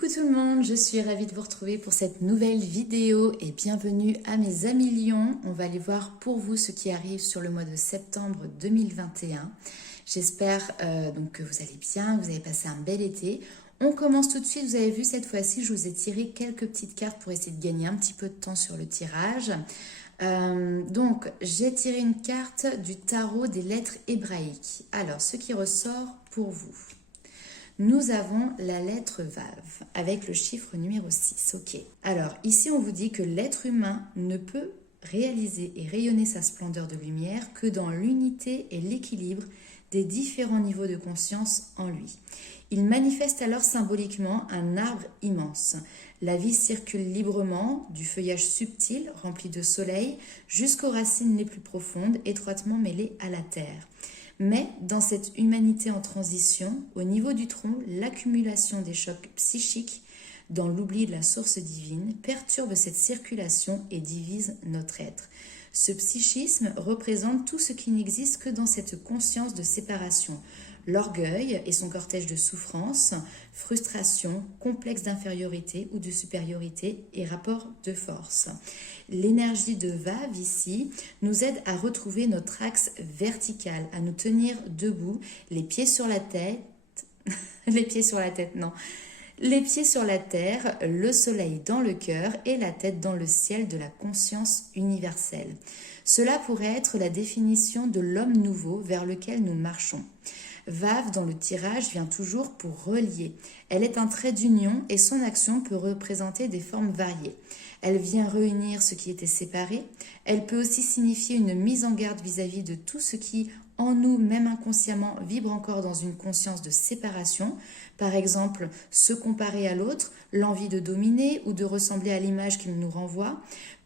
Coucou tout le monde, je suis ravie de vous retrouver pour cette nouvelle vidéo et bienvenue à mes amis lions. On va aller voir pour vous ce qui arrive sur le mois de septembre 2021. J'espère donc que vous allez bien, vous avez passé un bel été. On commence tout de suite, vous avez vu cette fois-ci, je vous ai tiré quelques petites cartes pour essayer de gagner un petit peu de temps sur le tirage. Donc j'ai tiré une carte du tarot des lettres hébraïques. Alors ce qui ressort pour vous. Nous avons la lettre Vav avec le chiffre numéro 6. Ok. Alors ici on vous dit que l'être humain ne peut réaliser et rayonner sa splendeur de lumière que dans l'unité et l'équilibre des différents niveaux de conscience en lui. Il manifeste alors symboliquement un arbre immense. La vie circule librement, du feuillage subtil rempli de soleil jusqu'aux racines les plus profondes, étroitement mêlées à la terre. Mais dans cette humanité en transition, au niveau du tronc, l'accumulation des chocs psychiques dans l'oubli de la source divine perturbe cette circulation et divise notre être. Ce psychisme représente tout ce qui n'existe que dans cette conscience de séparation. L'orgueil et son cortège de souffrance, frustration, complexe d'infériorité ou de supériorité et rapport de force. L'énergie de Vav ici nous aide à retrouver notre axe vertical, à nous tenir debout, les pieds sur la tête, les pieds sur la tête, non. Les pieds sur la terre, le soleil dans le cœur et la tête dans le ciel de la conscience universelle. Cela pourrait être la définition de l'homme nouveau vers lequel nous marchons. Vav dans le tirage vient toujours pour relier. Elle est un trait d'union et son action peut représenter des formes variées. Elle vient réunir ce qui était séparé. Elle peut aussi signifier une mise en garde vis-à-vis de tout ce qui, en nous, même inconsciemment, vibre encore dans une conscience de séparation. Par exemple, se comparer à l'autre, l'envie de dominer ou de ressembler à l'image qu'il nous renvoie.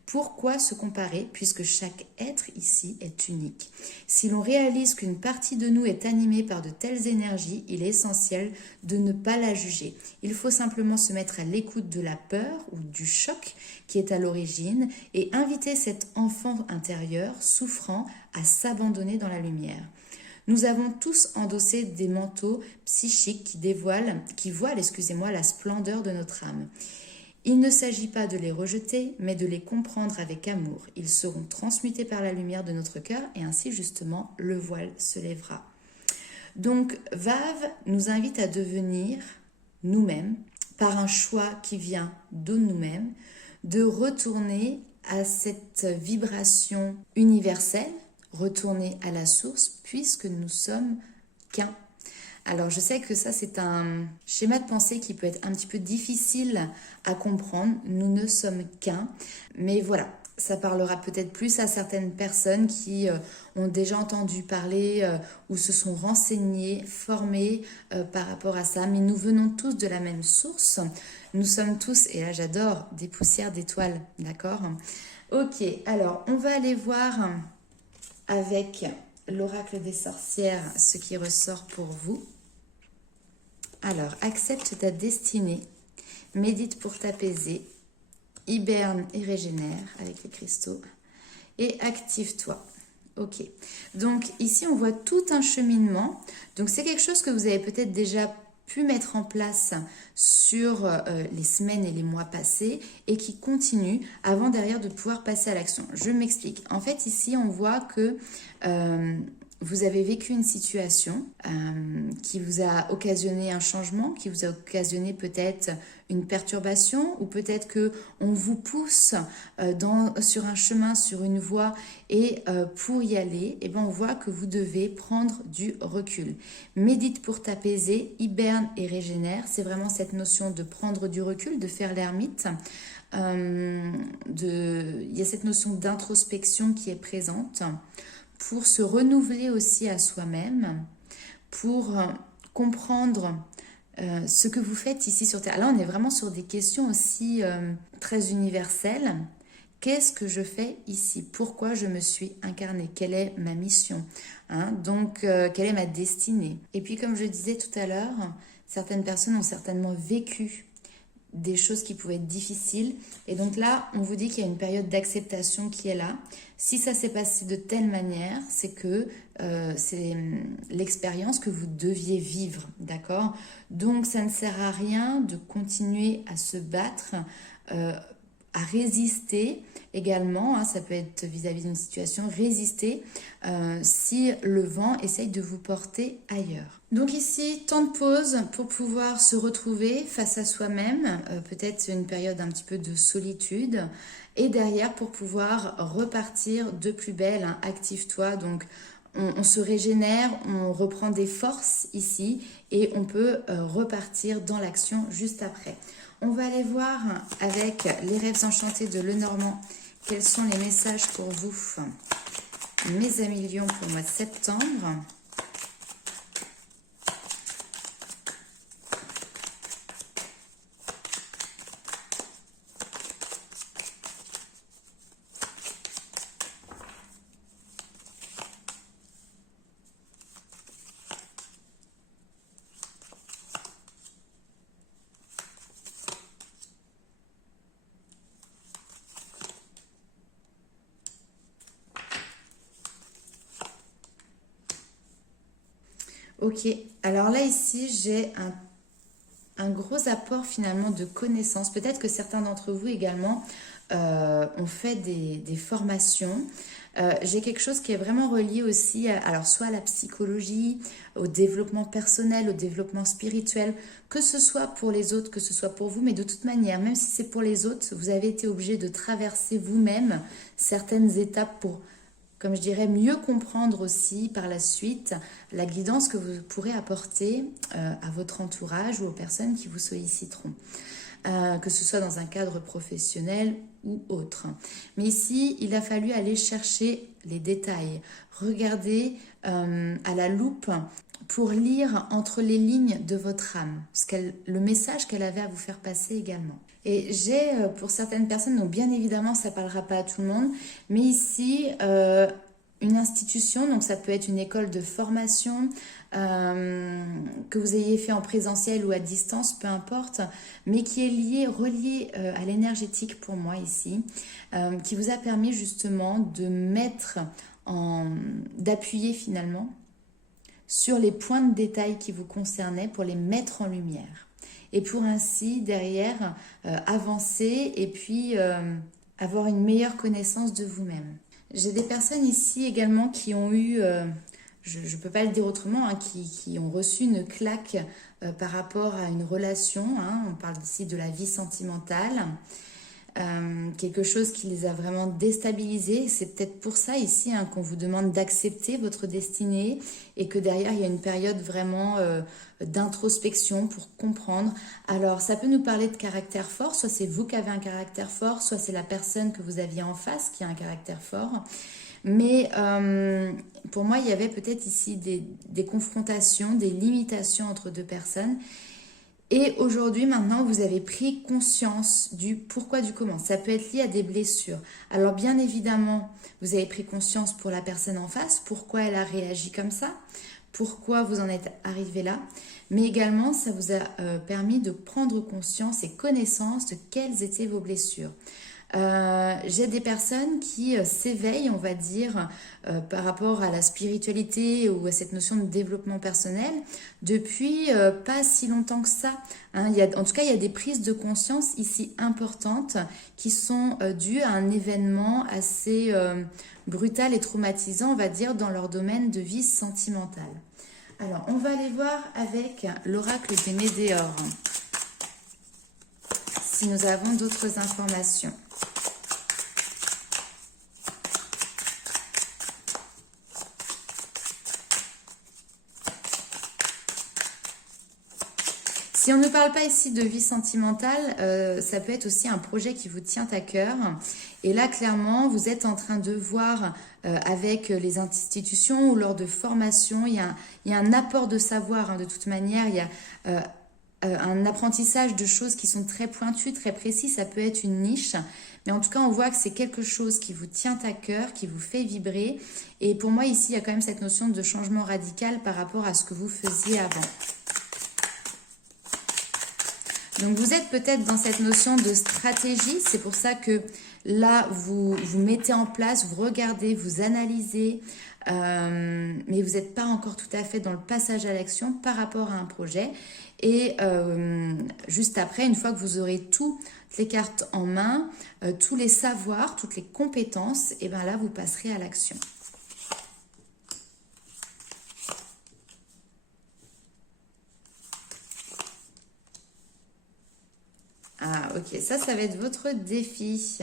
Pourquoi se comparer puisque chaque être ici est unique? Si l'on réalise qu'une partie de nous est animée par de telles énergies, il est essentiel de ne pas la juger. Il faut simplement se mettre à l'écoute de la peur ou du choc qui est à l'origine et inviter cet enfant intérieur souffrant à s'abandonner dans la lumière. Nous avons tous endossé des manteaux psychiques qui voilent la splendeur de notre âme. Il ne s'agit pas de les rejeter, mais de les comprendre avec amour. Ils seront transmutés par la lumière de notre cœur et ainsi justement le voile se lèvera. Donc Vav nous invite à devenir nous-mêmes par un choix qui vient de nous-mêmes, de retourner à cette vibration universelle, retourner à la source puisque nous sommes qu'un. Alors je sais que ça c'est un schéma de pensée qui peut être un petit peu difficile à comprendre, nous ne sommes qu'un, mais voilà, ça parlera peut-être plus à certaines personnes qui ont déjà entendu parler ou se sont renseignées, formées par rapport à ça, mais nous venons tous de la même source, nous sommes tous, et là j'adore, des poussières d'étoiles, d'accord? Ok, alors on va aller voir avec l'oracle des sorcières ce qui ressort pour vous. Alors, accepte ta destinée, médite pour t'apaiser, hiberne et régénère avec les cristaux et active-toi. Ok, donc ici on voit tout un cheminement. Donc c'est quelque chose que vous avez peut-être déjà pu mettre en place sur les semaines et les mois passés et qui continue avant derrière de pouvoir passer à l'action. Je m'explique. En fait ici on voit que vous avez vécu une situation qui vous a occasionné un changement, qui vous a occasionné peut-être une perturbation ou peut-être que on vous pousse sur un chemin, sur une voie et pour y aller, eh ben, on voit que vous devez prendre du recul. Médite pour t'apaiser, hiberne et régénère. C'est vraiment cette notion de prendre du recul, de faire l'ermite. Il y a cette notion d'introspection qui est présente pour se renouveler aussi à soi-même, pour comprendre ce que vous faites ici sur Terre. Là, on est vraiment sur des questions aussi très universelles. Qu'est-ce que je fais ici? Pourquoi je me suis incarnée? Quelle est ma mission? Donc, quelle est ma destinée? Et puis, comme je disais tout à l'heure, certaines personnes ont certainement vécu des choses qui pouvaient être difficiles. Et donc là, on vous dit qu'il y a une période d'acceptation qui est là. Si ça s'est passé de telle manière, c'est que c'est l'expérience que vous deviez vivre, d'accord? Donc ça ne sert à rien de continuer à se battre, à résister également, hein, ça peut être vis-à-vis d'une situation, résister si le vent essaye de vous porter ailleurs. Donc ici, temps de pause pour pouvoir se retrouver face à soi-même, peut-être une période un petit peu de solitude, et derrière pour pouvoir repartir de plus belle, hein, active-toi, donc on se régénère, on reprend des forces ici et on peut repartir dans l'action juste après. On va aller voir avec les rêves enchantés de Lenormand quels sont les messages pour vous, mes amis lions, pour le mois de septembre. Ok, alors là ici j'ai un gros apport finalement de connaissances. Peut-être que certains d'entre vous également ont fait des formations. J'ai quelque chose qui est vraiment relié aussi alors soit à la psychologie, au développement personnel, au développement spirituel, que ce soit pour les autres, que ce soit pour vous, mais de toute manière, même si c'est pour les autres, vous avez été obligé de traverser vous-même certaines étapes pour, comme je dirais, mieux comprendre aussi par la suite la guidance que vous pourrez apporter à votre entourage ou aux personnes qui vous solliciteront, que ce soit dans un cadre professionnel ou autre. Mais ici, il a fallu aller chercher les détails, regarder à la loupe pour lire entre les lignes de votre âme, le message qu'elle avait à vous faire passer également. Et j'ai, pour certaines personnes, donc bien évidemment, ça ne parlera pas à tout le monde, mais ici, une institution, donc ça peut être une école de formation, que vous ayez fait en présentiel ou à distance, peu importe, mais qui est relié à l'énergétique pour moi ici, qui vous a permis justement de d'appuyer finalement sur les points de détail qui vous concernaient pour les mettre en lumière. Et pour ainsi, derrière, avancer et puis avoir une meilleure connaissance de vous-même. J'ai des personnes ici également qui ont eu, je ne peux pas le dire autrement, hein, qui ont reçu une claque par rapport à une relation. Hein, on parle ici de la vie sentimentale. Quelque chose qui les a vraiment déstabilisés. C'est peut-être pour ça ici hein, qu'on vous demande d'accepter votre destinée et que derrière il y a une période vraiment d'introspection pour comprendre. Alors ça peut nous parler de caractère fort, soit c'est vous qui avez un caractère fort, soit c'est la personne que vous aviez en face qui a un caractère fort. Mais pour moi il y avait peut-être ici des confrontations, des limitations entre deux personnes. Et aujourd'hui, maintenant, vous avez pris conscience du pourquoi, du comment. Ça peut être lié à des blessures. Alors, bien évidemment, vous avez pris conscience pour la personne en face, pourquoi elle a réagi comme ça, pourquoi vous en êtes arrivé là. Mais également, ça vous a permis de prendre conscience et connaissance de quelles étaient vos blessures. J'ai des personnes qui s'éveillent, on va dire, par rapport à la spiritualité ou à cette notion de développement personnel depuis pas si longtemps que ça. Hein. En tout cas, il y a des prises de conscience ici importantes qui sont dues à un événement assez brutal et traumatisant, on va dire, dans leur domaine de vie sentimentale. Alors, on va aller voir avec l'oracle des Médéors si nous avons d'autres informations. Si on ne parle pas ici de vie sentimentale, ça peut être aussi un projet qui vous tient à cœur. Et là, clairement, vous êtes en train de voir avec les institutions ou lors de formations, il y a un apport de savoir. Hein, de toute manière, il y a un apprentissage de choses qui sont très pointues, très précises. Ça peut être une niche. Mais en tout cas, on voit que c'est quelque chose qui vous tient à cœur, qui vous fait vibrer. Et pour moi, ici, il y a quand même cette notion de changement radical par rapport à ce que vous faisiez avant. Donc vous êtes peut-être dans cette notion de stratégie, c'est pour ça que là vous mettez en place, vous regardez, vous analysez, mais vous n'êtes pas encore tout à fait dans le passage à l'action par rapport à un projet. Et juste après, une fois que vous aurez toutes les cartes en main, tous les savoirs, toutes les compétences, et bien là vous passerez à l'action. Ah, ok, ça va être votre défi.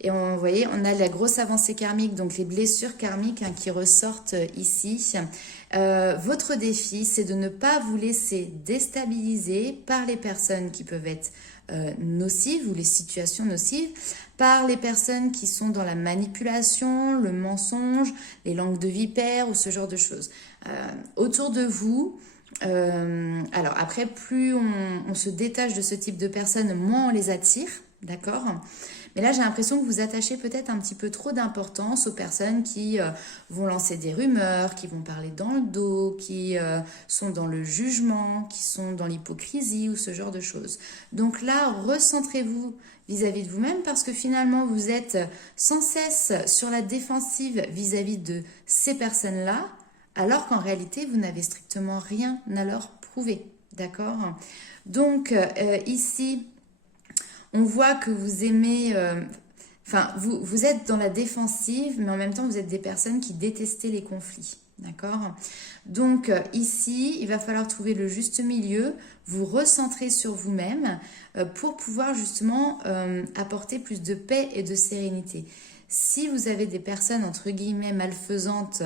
Et vous voyez, on a la grosse avancée karmique, donc les blessures karmiques qui ressortent ici. Votre défi, c'est de ne pas vous laisser déstabiliser par les personnes qui peuvent être nocives ou les situations nocives, par les personnes qui sont dans la manipulation, le mensonge, les langues de vipère ou ce genre de choses. Autour de vous, alors après, plus on se détache de ce type de personnes, moins on les attire, d'accord ? Mais là, j'ai l'impression que vous attachez peut-être un petit peu trop d'importance aux personnes qui vont lancer des rumeurs, qui vont parler dans le dos, qui sont dans le jugement, qui sont dans l'hypocrisie ou ce genre de choses. Donc là, recentrez-vous vis-à-vis de vous-même parce que finalement, vous êtes sans cesse sur la défensive vis-à-vis de ces personnes-là, alors qu'en réalité, vous n'avez strictement rien à leur prouver. D'accord ? Donc ici, on voit que vous aimez... vous êtes dans la défensive, mais en même temps, vous êtes des personnes qui détestent les conflits. D'accord ? Donc ici, il va falloir trouver le juste milieu, vous recentrer sur vous-même pour pouvoir justement apporter plus de paix et de sérénité. Si vous avez des personnes, entre guillemets, malfaisantes,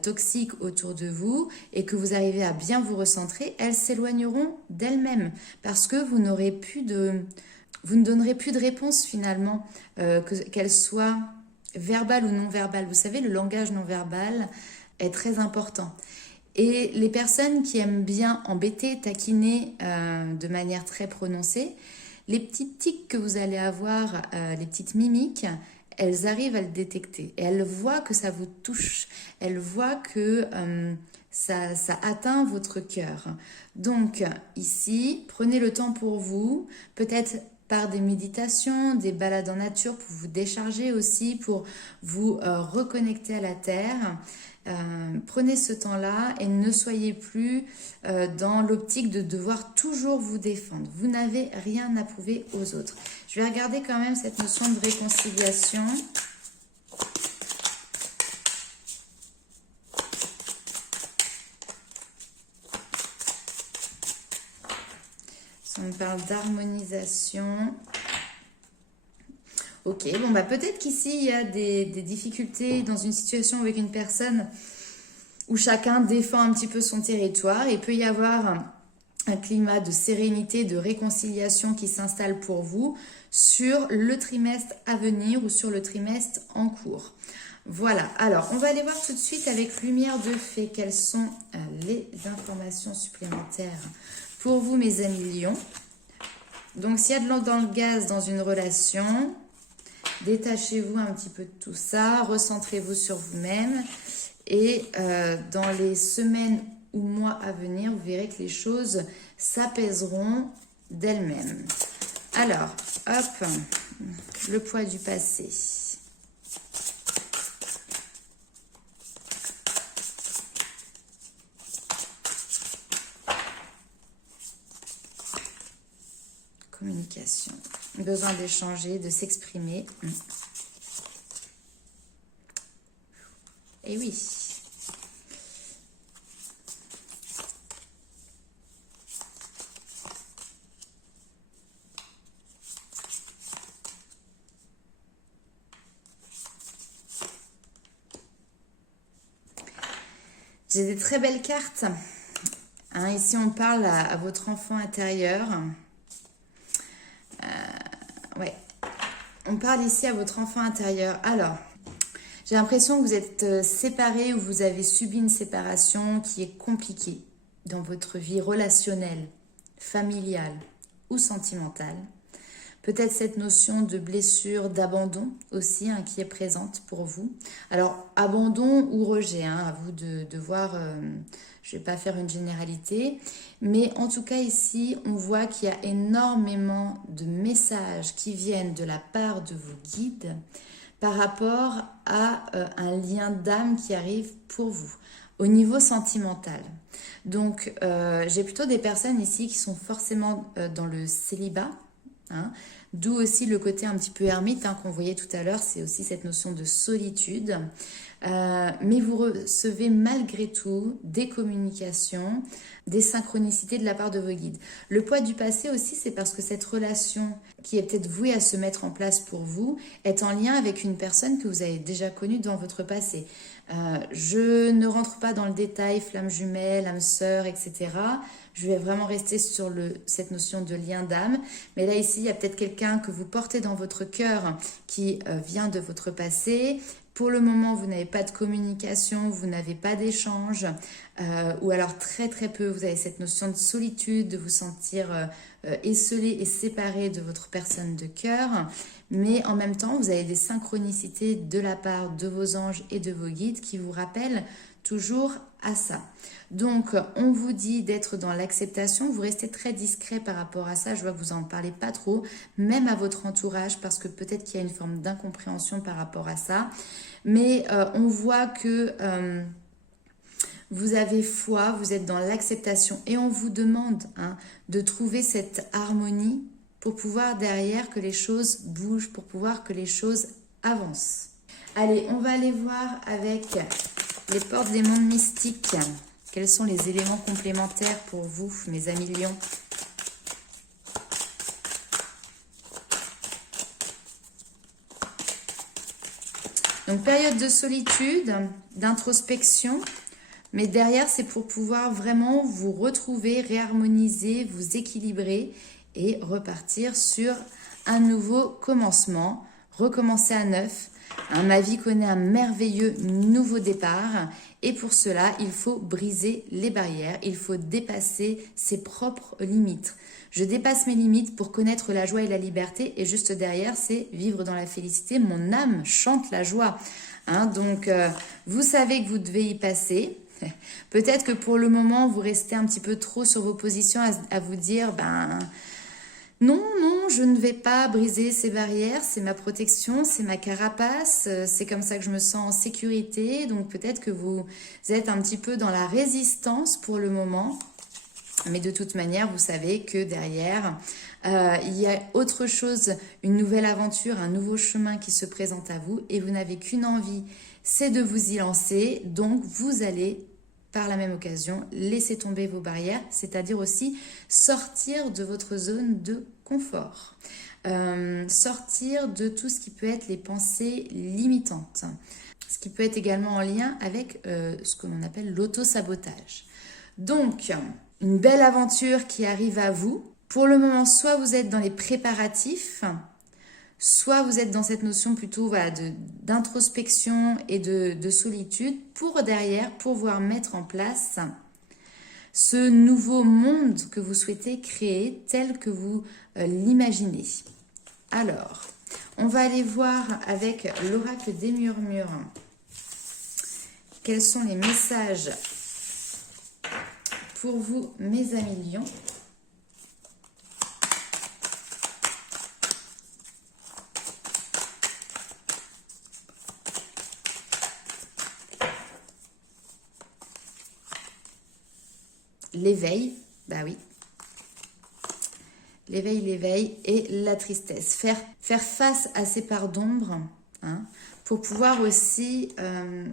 toxiques autour de vous et que vous arrivez à bien vous recentrer, elles s'éloigneront d'elles-mêmes parce que vous n'aurez plus de... Vous ne donnerez plus de réponse finalement, qu'elle soit verbale ou non verbale. Vous savez, le langage non verbal est très important. Et les personnes qui aiment bien embêter, taquiner de manière très prononcée, les petites tics que vous allez avoir, les petites mimiques, elles arrivent à le détecter. Et elles voient que ça vous touche. Elles voient que ça atteint votre cœur. Donc ici, prenez le temps pour vous, peut-être par des méditations, des balades en nature pour vous décharger aussi, pour vous reconnecter à la terre. Prenez ce temps-là et ne soyez plus dans l'optique de devoir toujours vous défendre. Vous n'avez rien à prouver aux autres. Je vais regarder quand même cette notion de réconciliation. On parle d'harmonisation. Ok, bon bah peut-être qu'ici il y a des difficultés dans une situation avec une personne où chacun défend un petit peu son territoire. Il peut y avoir un climat de sérénité, de réconciliation qui s'installe pour vous sur le trimestre à venir ou sur le trimestre en cours. Voilà, alors on va aller voir tout de suite avec Lumière de Fée quelles sont les informations supplémentaires pour vous mes amis lions. Donc s'il y a de l'eau dans le gaz dans une relation, détachez-vous un petit peu de tout ça, recentrez-vous sur vous-même et dans les semaines ou mois à venir, vous verrez que les choses s'apaiseront d'elles-mêmes. Alors, hop, le poids du passé. Communication, besoin d'échanger, de s'exprimer. Et oui. J'ai des très belles cartes. Hein, ici, on parle à votre enfant intérieur. Ouais, on parle ici à votre enfant intérieur. Alors, j'ai l'impression que vous êtes séparés ou vous avez subi une séparation qui est compliquée dans votre vie relationnelle, familiale ou sentimentale. Peut-être cette notion de blessure, d'abandon aussi qui est présente pour vous. Alors, abandon ou rejet, à vous de voir Je ne vais pas faire une généralité. Mais en tout cas ici, on voit qu'il y a énormément de messages qui viennent de la part de vos guides par rapport à un lien d'âme qui arrive pour vous au niveau sentimental. Donc, j'ai plutôt des personnes ici qui sont forcément dans le célibat, hein, d'où aussi le côté un petit peu ermite hein, qu'on voyait tout à l'heure, c'est aussi cette notion de solitude. Mais vous recevez malgré tout des communications, des synchronicités de la part de vos guides. Le poids du passé aussi, c'est parce que cette relation qui est peut-être vouée à se mettre en place pour vous est en lien avec une personne que vous avez déjà connue dans votre passé. Je ne rentre pas dans le détail, flamme jumelle, âme sœur, etc. Je vais vraiment rester sur cette notion de lien d'âme. Mais là, ici, il y a peut-être quelqu'un que vous portez dans votre cœur qui vient de votre passé. Pour le moment, vous n'avez pas de communication, vous n'avez pas d'échange, ou alors très très peu, vous avez cette notion de solitude, de vous sentir esselé et séparé de votre personne de cœur. Mais en même temps, vous avez des synchronicités de la part de vos anges et de vos guides qui vous rappellent toujours à ça. Donc, on vous dit d'être dans l'acceptation. Vous restez très discret par rapport à ça. Je vois que vous n'en parlez pas trop, même à votre entourage, parce que peut-être qu'il y a une forme d'incompréhension par rapport à ça. Mais on voit que vous avez foi, vous êtes dans l'acceptation. Et on vous demande hein, de trouver cette harmonie pour pouvoir derrière que les choses bougent, pour pouvoir que les choses avancent. Allez, on va aller voir avec les portes des mondes mystiques. Quels sont les éléments complémentaires pour vous, mes amis lions? Donc, période de solitude, d'introspection. Mais derrière, c'est pour pouvoir vraiment vous retrouver, réharmoniser, vous équilibrer et repartir sur un nouveau commencement, recommencer à neuf. Ma vie connaît un merveilleux nouveau départ et pour cela, il faut briser les barrières, il faut dépasser ses propres limites. Je dépasse mes limites pour connaître la joie et la liberté et juste derrière, c'est vivre dans la félicité. Mon âme chante la joie. Hein, donc, vous savez que vous devez y passer. Peut-être que pour le moment, vous restez un petit peu trop sur vos positions à vous dire, non, je ne vais pas briser ces barrières, c'est ma protection, c'est ma carapace, c'est comme ça que je me sens en sécurité. Donc peut-être que vous êtes un petit peu dans la résistance pour le moment. Mais de toute manière, vous savez que derrière, il y a autre chose, une nouvelle aventure, un nouveau chemin qui se présente à vous. Et vous n'avez qu'une envie, c'est de vous y lancer. Donc vous allez par la même occasion, laissez tomber vos barrières, c'est-à-dire aussi sortir de votre zone de confort. Sortir de tout ce qui peut être les pensées limitantes. Ce qui peut être également en lien avec ce que l'on appelle l'auto-sabotage. Donc, une belle aventure qui arrive à vous. Pour le moment, soit vous êtes dans les préparatifs, soit vous êtes dans cette notion plutôt voilà, d'introspection et de solitude pour derrière pouvoir mettre en place ce nouveau monde que vous souhaitez créer tel que vous l'imaginez. Alors, on va aller voir avec l'oracle des murmures quels sont les messages pour vous, mes amis lions. L'éveil, bah oui. L'éveil et la tristesse. Faire face à ces parts d'ombre, hein, pour pouvoir aussi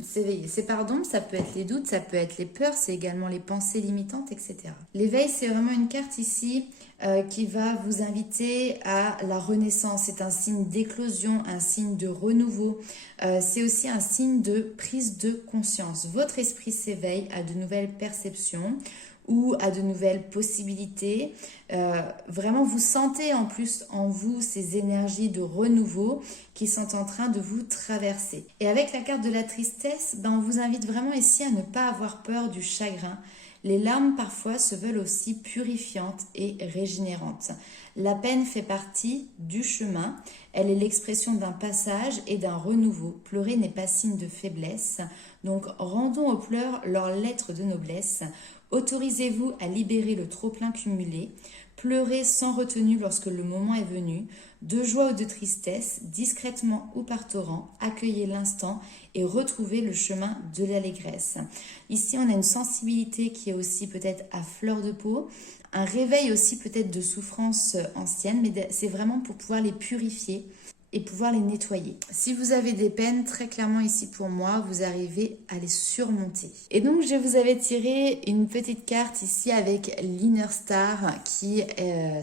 s'éveiller. Ces parts d'ombre, ça peut être les doutes, ça peut être les peurs, c'est également les pensées limitantes, etc. L'éveil, c'est vraiment une carte ici qui va vous inviter à la renaissance. C'est un signe d'éclosion, un signe de renouveau. C'est aussi un signe de prise de conscience. Votre esprit s'éveille à de nouvelles perceptions ou à de nouvelles possibilités. Vraiment, vous sentez en plus en vous ces énergies de renouveau qui sont en train de vous traverser. Et avec la carte de la tristesse, on vous invite vraiment ici à ne pas avoir peur du chagrin, Les larmes parfois se veulent aussi purifiantes et régénérantes. La peine fait partie du chemin, elle est l'expression d'un passage et d'un renouveau. Pleurer n'est pas signe de faiblesse, donc rendons aux pleurs leur lettre de noblesse. Autorisez-vous à libérer le trop-plein cumulé. Pleurez sans retenue lorsque le moment est venu. De joie ou de tristesse, discrètement ou par torrent, accueillez l'instant et retrouvez le chemin de l'allégresse. Ici, on a une sensibilité qui est aussi peut-être à fleur de peau, un réveil aussi peut-être de souffrances anciennes, mais c'est vraiment pour pouvoir les purifier et pouvoir les nettoyer. Si vous avez des peines, très clairement ici pour moi, vous arrivez à les surmonter. Et donc je vous avais tiré une petite carte ici avec l'Inner Star qui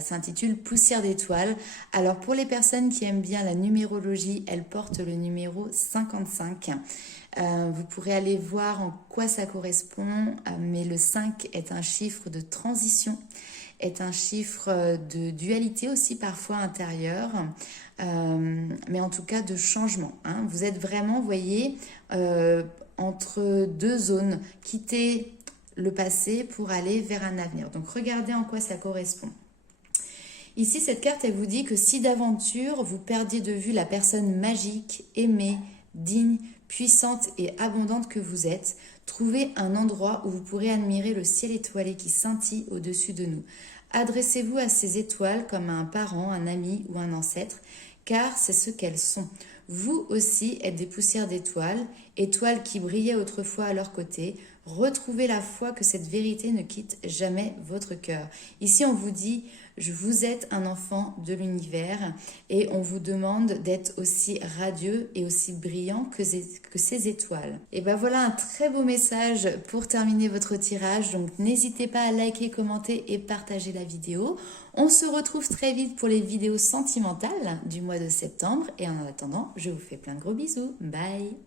s'intitule Poussière d'étoiles. Alors pour les personnes qui aiment bien la numérologie, elle porte le numéro 55. Vous pourrez aller voir en quoi ça correspond, mais le 5 est un chiffre de transition, est un chiffre de dualité aussi parfois intérieure, mais en tout cas de changement. Hein. Vous êtes vraiment, vous voyez, entre deux zones, quitter le passé pour aller vers un avenir. Donc regardez en quoi ça correspond. Ici, cette carte, elle vous dit que si d'aventure vous perdiez de vue la personne magique, aimée, digne, puissante et abondante que vous êtes, trouvez un endroit où vous pourrez admirer le ciel étoilé qui scintille au-dessus de nous. Adressez-vous à ces étoiles comme à un parent, un ami ou un ancêtre, car c'est ce qu'elles sont. Vous aussi êtes des poussières d'étoiles, étoiles qui brillaient autrefois à leur côté. Retrouvez la foi que cette vérité ne quitte jamais votre cœur. Ici, on vous dit, vous êtes un enfant de l'univers et on vous demande d'être aussi radieux et aussi brillant que ces étoiles. Et ben voilà un très beau message pour terminer votre tirage. Donc n'hésitez pas à liker, commenter et partager la vidéo. On se retrouve très vite pour les vidéos sentimentales du mois de septembre. Et en attendant, je vous fais plein de gros bisous. Bye!